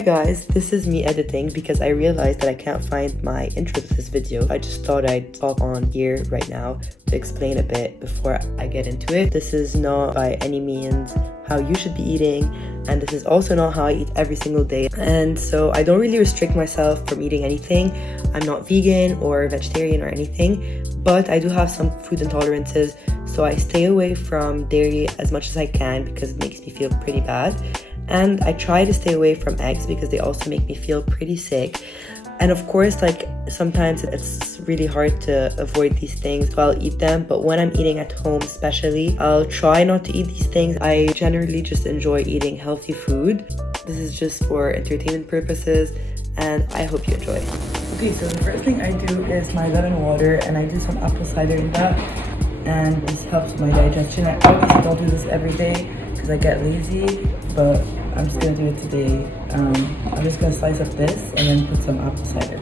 Hi guys, this is me editing because I realized that I can't find my intro to this video. I just thought I'd hop on here right now to explain a bit before I get into it. This is not by any means how you should be eating, and this is also not how I eat every single day. And so I don't really restrict myself from eating anything. I'm not vegan or vegetarian or anything, but I do have some food intolerances, so I stay away from dairy as much as I can because it makes me feel pretty bad. And I try to stay away from eggs because they also make me feel pretty sick. And of course, like, sometimes it's really hard to avoid these things, so I'll eat them. But when I'm eating at home especially, I'll try not to eat these things. I generally just enjoy eating healthy food. This is just for entertainment purposes, and I hope you enjoy. Okay, so the first thing I do is my lemon water, and I do some apple cider in that. And this helps my digestion. I obviously don't do this every day because I get lazy, but I'm just gonna do it today. I'm just gonna slice up this and then put some apple cider.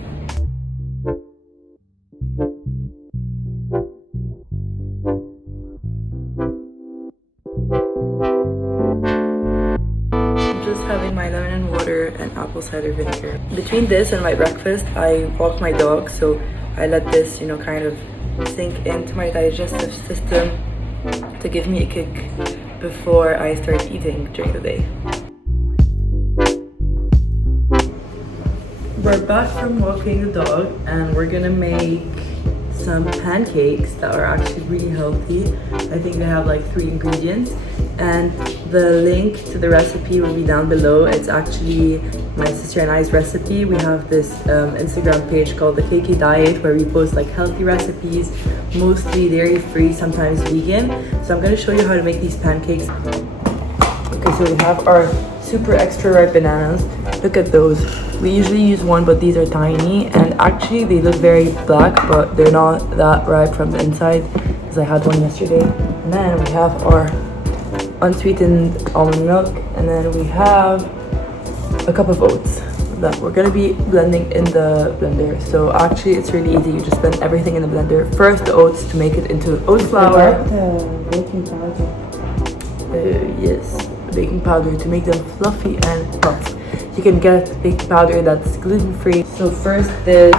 I'm just having my lemon and water and apple cider vinegar. Between this and my breakfast, I walk my dog, so I let this, kind of sink into my digestive system to give me a kick before I start eating during the day. We're back from walking the dog and we're gonna make some pancakes that are actually really healthy. I think they have like 3 ingredients, and the link to the recipe will be down below. It's actually my sister and I's recipe. We have this Instagram page called the KK Diet where we post like healthy recipes, mostly dairy free, sometimes vegan. So I'm gonna show you how to make these pancakes. Okay, so we have our super extra ripe bananas. Look at those. We usually use one, but these are tiny, and actually they look very black, but they're not that ripe from the inside because I had one yesterday. And then we have our unsweetened almond milk, and then we have a cup of oats that we're gonna be blending in the blender. So actually it's really easy. You just blend everything in the blender. First the oats to make it into oat flour. Baking powder. Yes, baking powder to make them fluffy and puffed. You can get baking powder that's gluten-free. So first this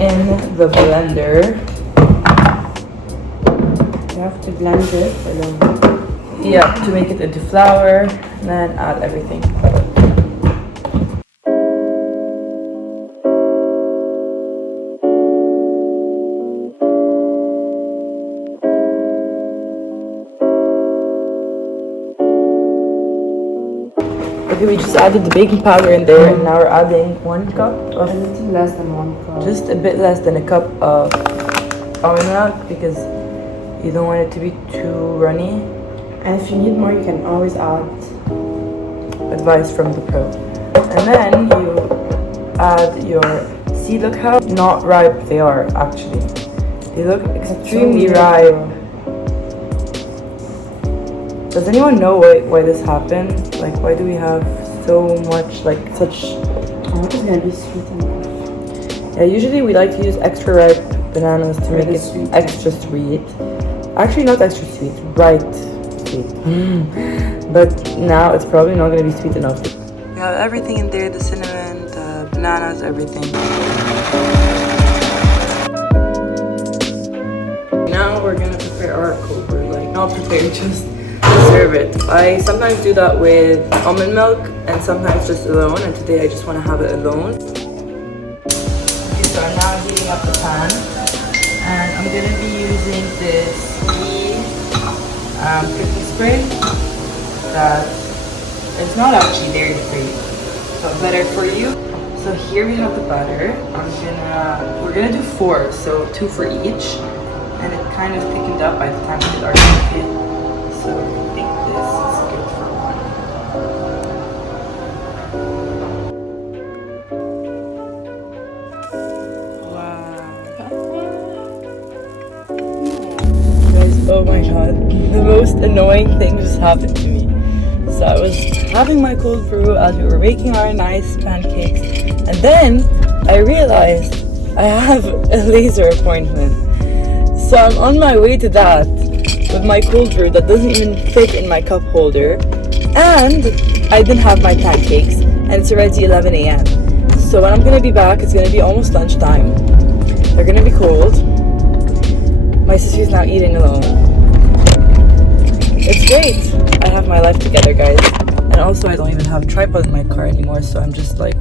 in the blender. You have to blend it along. Yeah, to make it into flour, and then add everything. Okay, we just added the baking powder in there, and now we're adding 1 cup of... A little less than 1 cup. Just a bit less than a cup of almond milk because you don't want it to be too runny. And if you need more, you can always add. Advice from the pro. And then you add your... See, look how not ripe they are, actually. They look extremely ripe. Does anyone know why this happened? Like, why do we have so much, like, such... I hope it's gonna be sweet enough. Yeah, usually we like to use extra ripe bananas to make it sweet. extra sweet. Actually, not extra sweet, right sweet. But now it's probably not gonna be sweet enough. We have everything in there, the cinnamon, the bananas, everything. Now we're gonna prepare our cold brew, like, not prepare, just serve it. I sometimes do that with almond milk and sometimes just alone, and today I just want to have it alone. Okay, so I'm now heating up the pan, and I'm going to be using this cooking spray that it's not actually dairy free, but better for you. So here we have the butter. We're gonna do 4, so 2 for each, and it kind of thickened up by the time we did our cooking. So I think this is good for 1. Wow. Guys, oh my god, the most annoying thing just happened to me. So I was having my cold brew as we were making our nice pancakes, and then I realized I have a laser appointment. So I'm on my way to that with my cold brew that doesn't even fit in my cup holder, and I didn't have my pancakes, and it's already 11 a.m. So when I'm gonna be back, it's gonna be almost lunchtime. They're gonna be cold. My sister's now eating alone. It's great. I have my life together, guys. And also I don't even have a tripod in my car anymore, so I'm just like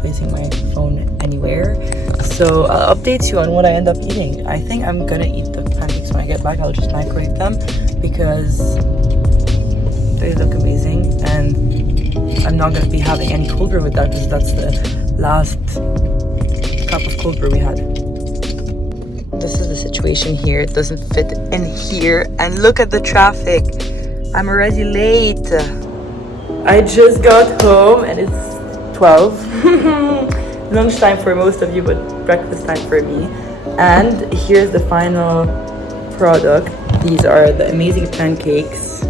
placing my phone anywhere. So I'll update you on what I end up eating. I think I'm gonna eat the pancakes when I get back. I'll just microwave them because they look amazing, and I'm not gonna be having any cold brew with that because that's the last cup of cold brew we had. This is the situation here. It doesn't fit in here, and look at the traffic. I'm already late. I just got home and it's 12. Lunchtime for most of you, but breakfast time for me. And here's the final product. These are the amazing pancakes.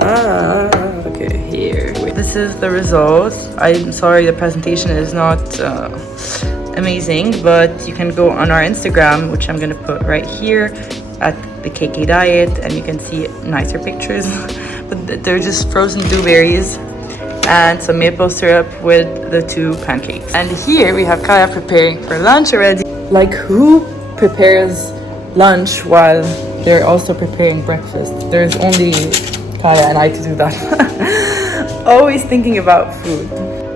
Okay, here. Wait. This is the result. I'm sorry the presentation is not amazing, but you can go on our Instagram, which I'm gonna put right here at the KK Diet, and you can see nicer pictures. But they're just frozen blueberries and some maple syrup with the two pancakes. And here we have Kaya preparing for lunch already. Like, who prepares lunch while they're also preparing breakfast? There's only Kaya and I to do that. Always thinking about food.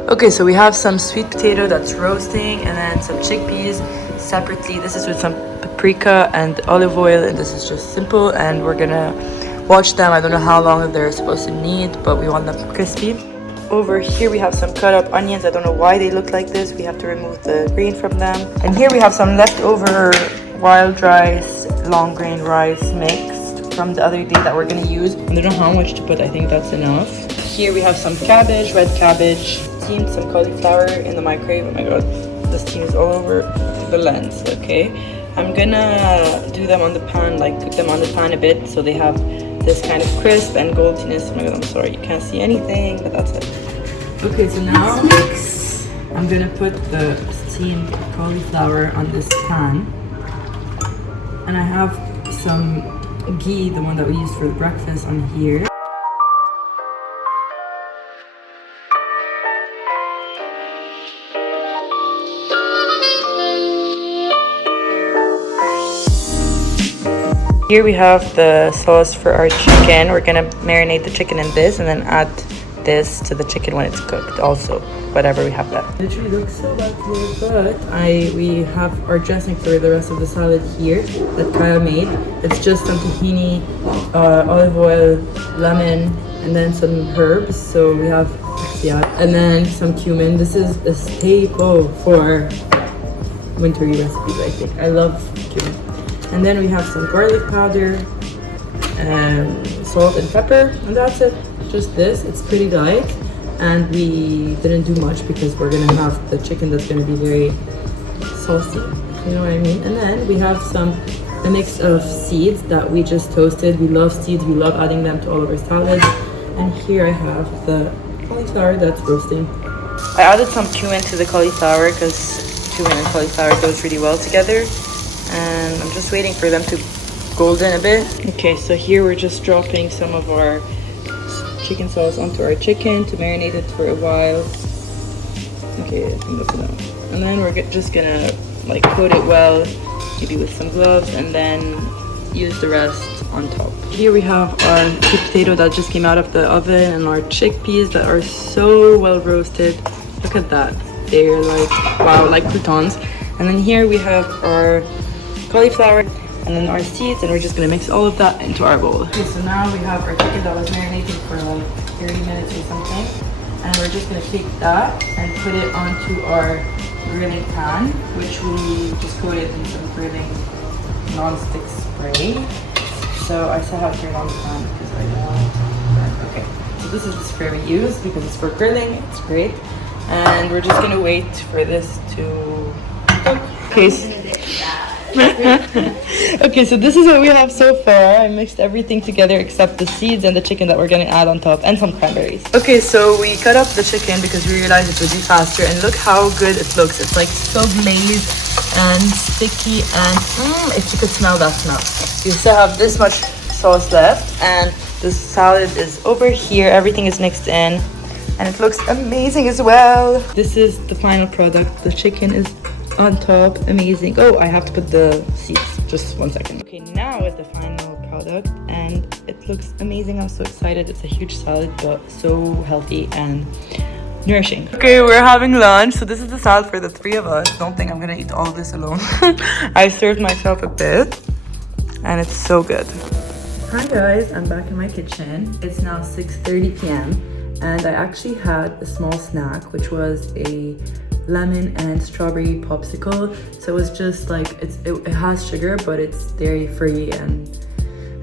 Okay, so we have some sweet potato that's roasting, and then some chickpeas separately. This is with some paprika and olive oil, and this is just simple, and we're gonna watch them. I don't know how long they're supposed to need, but we want them crispy. Over here we have some cut up onions. I don't know why they look like this. We have to remove the green from them. And here we have some leftover wild rice, long grain rice mixed from the other day that we're gonna use. I don't know how much to put. I think that's enough. Here we have some cabbage, red cabbage, steamed some cauliflower in the microwave. Oh my god, the steam is all over the lens. Okay, I'm gonna do them on the pan, like cook them on the pan a bit so they have this kind of crisp and goldiness. Oh my god, I'm sorry, you can't see anything, but that's it. Okay, so now I'm gonna put the steamed cauliflower on this pan, and I have some ghee, the one that we used for the breakfast, on here. Here we have the sauce for our chicken. We're gonna marinate the chicken in this and then add this to the chicken when it's cooked also, whatever we have left. It literally looks so lovely, but we have our dressing for the rest of the salad here that Kaya made. It's just some tahini, olive oil, lemon, and then some herbs. So we have, yeah, and then some cumin. This is a staple for wintry recipes, I think. I love cumin. And then we have some garlic powder, salt and pepper, and that's it. Just this. It's pretty light, and we didn't do much because we're gonna have the chicken that's gonna be very saucy. You know what I mean? And then we have a mix of seeds that we just toasted. We love seeds. We love adding them to all of our salads. And here I have the cauliflower that's roasting. I added some cumin to the cauliflower because cumin and cauliflower goes really well together. And I'm just waiting for them to golden a bit. Okay, so here we're just dropping some of our chicken sauce onto our chicken to marinate it for a while. Okay, I think that's enough. And then we're just gonna like coat it well, maybe with some gloves, and then use the rest on top. Here we have our sweet potato that just came out of the oven, and our chickpeas that are so well roasted. Look at that. They're like, wow, like croutons. And then here we have our cauliflower and then our seeds, and we're just gonna mix all of that into our bowl. Okay, so now we have our chicken that was marinating for like 30 minutes or something, and we're just gonna take that and put it onto our grilling pan, which we just coated in some grilling non-stick spray. So I still have to turn on the pan because I don't want it to burn. Okay, so this is the spray we use because it's for grilling. It's great, and we're just gonna wait for this to cook. Okay. Okay, so this is what we have so far. I mixed everything together except the seeds and the chicken that we're gonna add on top, and some cranberries. Okay, so we cut up the chicken because we realized it would be faster, and look how good it looks. It's like so glazed and sticky, and if you could smell that smell. You still have this much sauce left, and the salad is over here. Everything is mixed in. and it looks amazing as well. This is the final product. The chicken is on top, amazing. Oh, I have to put the seeds, just 1 second. Okay, now is the final product and it looks amazing. I'm so excited. It's a huge salad, but so healthy and nourishing. Okay, we're having lunch. So this is the salad for the 3 of us. Don't think I'm gonna eat all of this alone. I served myself a bit and it's so good. Hi guys, I'm back in my kitchen. It's now 6:30 p.m. and I actually had a small snack, which was a lemon and strawberry popsicle. So it was just like, it has sugar, but it's dairy free, and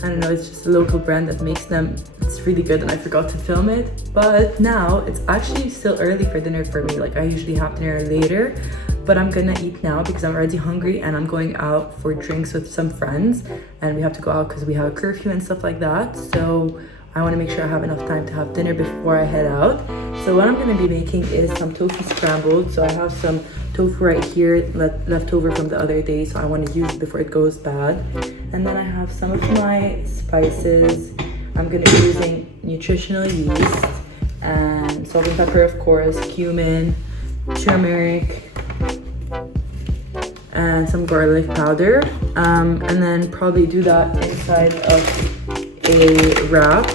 I don't know, it's just a local brand that makes them. It's really good, and I forgot to film it. But now it's actually still early for dinner for me. Like I usually have dinner later, but I'm gonna eat now because I'm already hungry and I'm going out for drinks with some friends, and we have to go out because we have a curfew and stuff like that. So I want to make sure I have enough time to have dinner before I head out. So what I'm going to be making is some tofu scrambled. So I have some tofu right here left over from the other day, so I want to use it before it goes bad. And then I have some of my spices. I'm going to be using nutritional yeast and salt and pepper, of course, cumin, turmeric, and some garlic powder. And then probably do that inside of a wrap.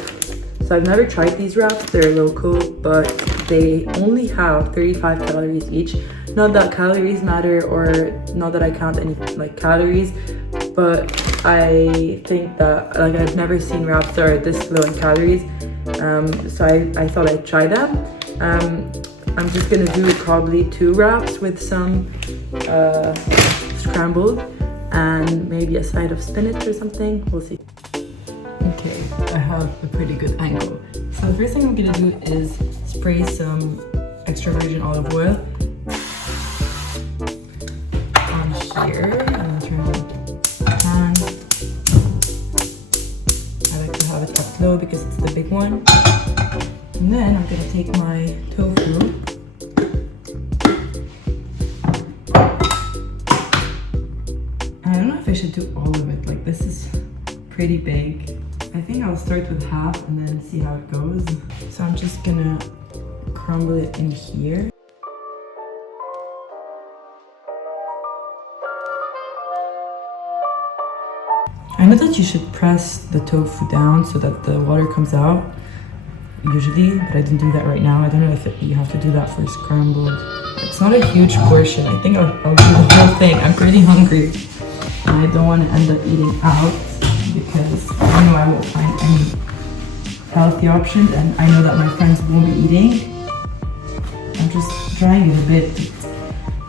So I've never tried these wraps. They're local, but they only have 35 calories each. Not that calories matter, or not that I count any like calories, but I think that like I've never seen wraps that are this low in calories. So I thought I'd try them. I'm just gonna do probably 2 wraps with some scrambled and maybe a side of spinach or something. We'll see. Okay, I have a pretty good angle. So the first thing I'm gonna do is spray some extra virgin olive oil on here, and then turn on the pan. I like to have it up low because it's the big one. And then I'm gonna take my tofu. I don't know if I should do all of it. Like, this is pretty big. I think I'll start with half and then see how it goes. So I'm just gonna crumble it in here. I know that you should press the tofu down so that the water comes out, usually, but I didn't do that right now. I don't know if you have to do that for scrambled. It's not a huge portion. I think I'll do the whole thing. I'm pretty hungry and I don't want to end up eating out, because I know I won't find any healthy options, and I know that my friends won't be eating. I'm just drying it a bit. It's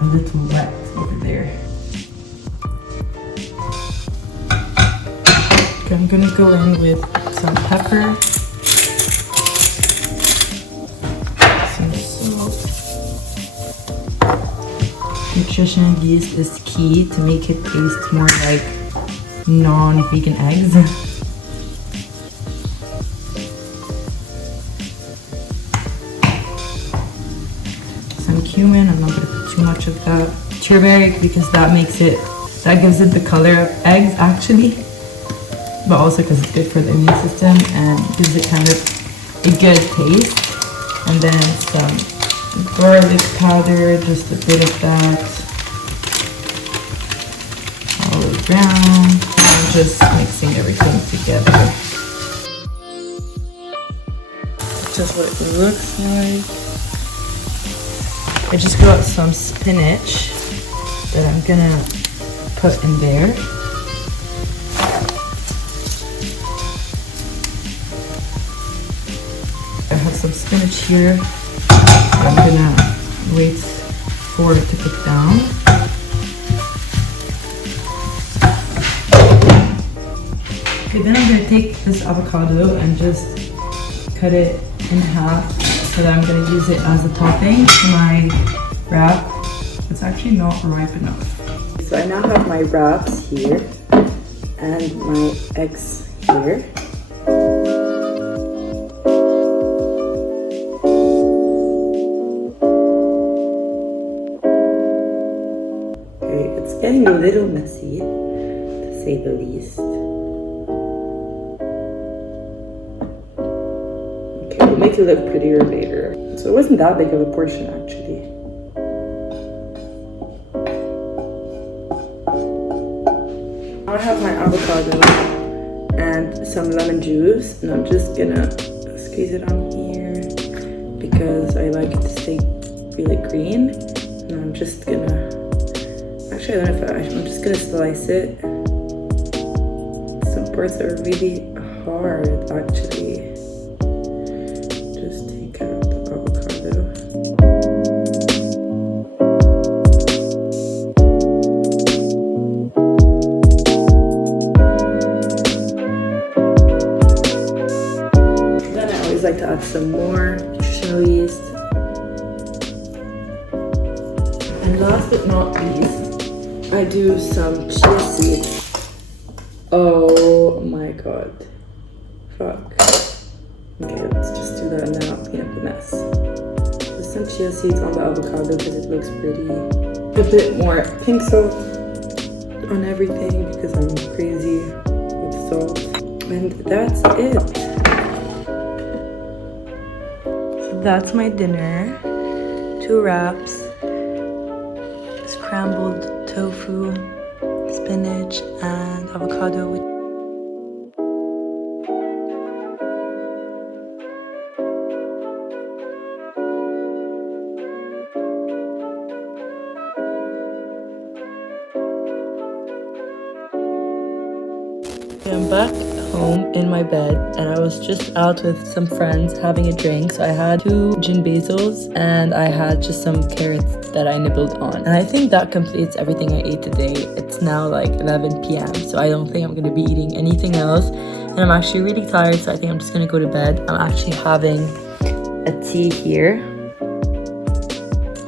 a little wet over there. Okay, I'm gonna go in with some pepper, some salt. Nutritional yeast is key to make it taste more like non-vegan eggs. Some cumin, I'm not going to put too much of that. Turmeric, because that gives it the color of eggs actually, but also because it's good for the immune system and gives it kind of a good taste. And then some garlic powder, just a bit of that all around. I'm just mixing everything together. Just what it looks like. I just got some spinach that I'm gonna put in there. I have some spinach here. I'm gonna wait for it to cook down. Okay, then I'm gonna take this avocado and just cut it in half, so that I'm gonna use it as a topping for my wrap. It's actually not ripe enough. So I now have my wraps here and my eggs here. Okay, it's getting a little messy, to say the least. make it look prettier later. So it wasn't that big of a portion actually. I have my avocado and some lemon juice, and I'm just gonna squeeze it on here because I like it to stay really green. And I'm just gonna, actually I don't know if I'm just gonna slice it. Some parts are really hard actually. Just take out the avocado. Then I always like to add some more nutritional yeast. And last but not least, I do some chia seeds. Oh my god. Fuck. Okay, let's just do that and then I'll clean up the mess. Just some chia seeds on the avocado because it looks pretty. A bit more pink salt on everything because I'm crazy with salt. And that's it. So that's my dinner. 2 wraps. Scrambled tofu, spinach, and avocado with I'm back home in my bed and I was just out with some friends having a drink. So I had 2 gin basils and I had just some carrots that I nibbled on. And I think that completes everything I ate today. It's now like 11 p.m. so I don't think I'm gonna be eating anything else. And I'm actually really tired, so I think I'm just gonna go to bed. I'm actually having a tea here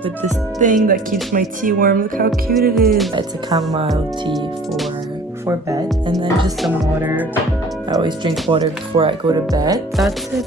with this thing that keeps my tea warm. Look how cute it is. It's a chamomile tea for bed, and then just some water. I always drink water before I go to bed. That's it.